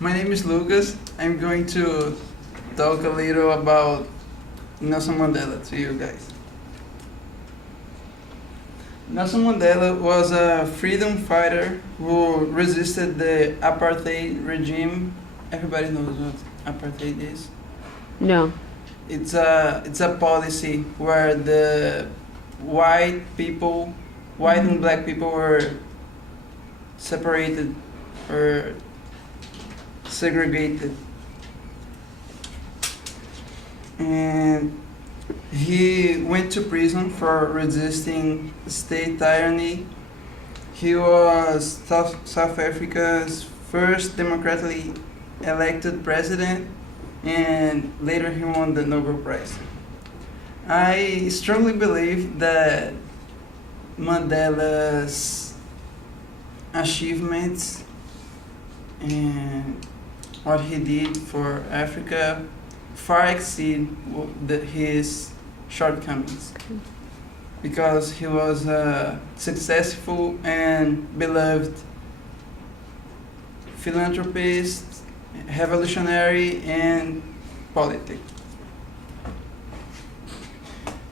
My name is Lucas. I'm going to talk a little about Nelson Mandela to you guys. Nelson Mandela was a freedom fighter who resisted the apartheid regime. Everybody knows what apartheid is. No. It's a policy where the white people, white and black people were separated or segregated. And he went to prison for resisting state tyranny. He was South Africa's first democratically elected president, and later he won the Nobel Prize. I strongly believe that Mandela's achievements and what he did for Africa far exceed his shortcomings, because he was a successful and beloved philanthropist, revolutionary, and politic.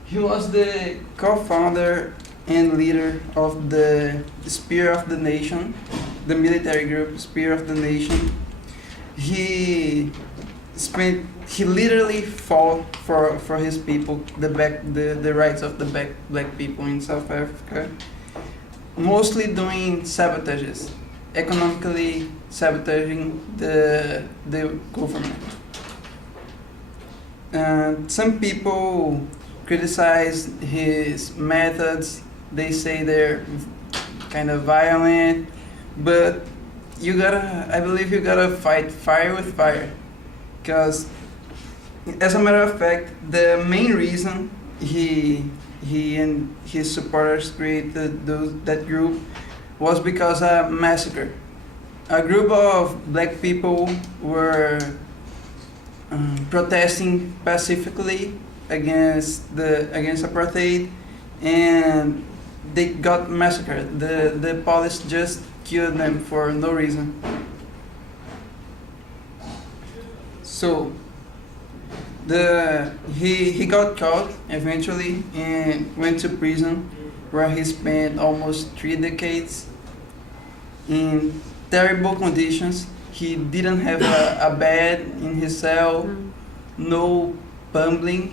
He was the co-founder and leader of the Spear of the Nation, the military group Spear of the Nation. He literally fought for his people, the rights of the black people in South Africa, mostly doing sabotages, economically sabotaging the government. Some people criticize his methods. They say they're kind of violent, but I believe you gotta fight fire with fire. Because, as a matter of fact, the main reason he and his supporters created that group was because of a massacre. A group of black people were protesting pacifically against apartheid, and they got massacred. The police just killed them for no reason. So he got caught eventually and went to prison, where he spent almost 3 decades in terrible conditions. He didn't have a bed in his cell, no plumbing.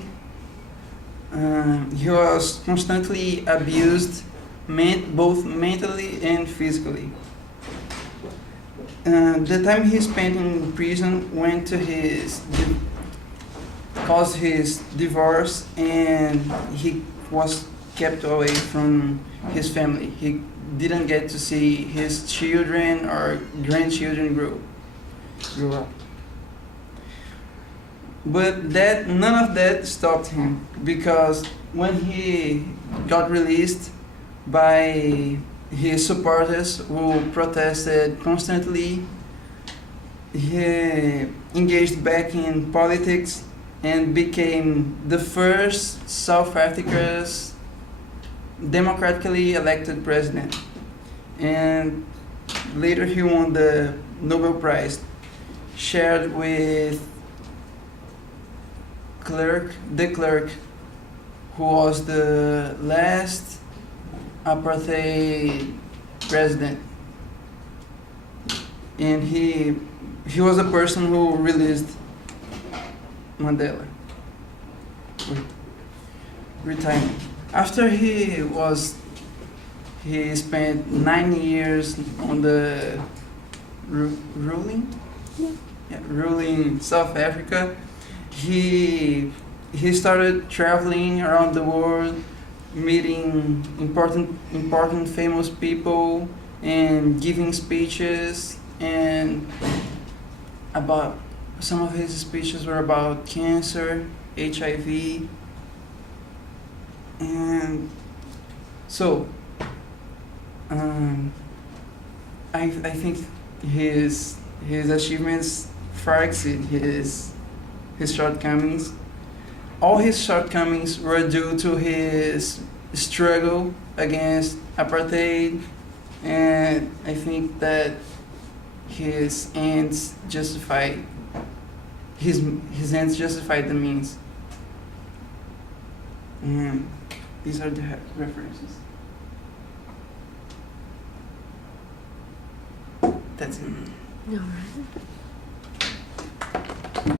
He was constantly abused, both mentally and physically. The time he spent in prison caused his divorce, and he was kept away from his family. He didn't get to see his children or grandchildren grow up. But none of that stopped him, because when he got released by his supporters who protested constantly, he engaged back in politics and became the first South Africa's democratically elected president. And later he won the Nobel Prize, shared with de Klerk, who was the last apartheid president. And he was the person who released Mandela. Retirement. After he spent 9 years on the ruling South Africa. He started traveling around the world, meeting important famous people and giving speeches, and about some of his speeches were about cancer, HIV, and so I think his achievements far exceed his shortcomings. All his shortcomings were due to his struggle against apartheid, and I think that his ends justify his ends justify the means. And these are the references. That's it. All right.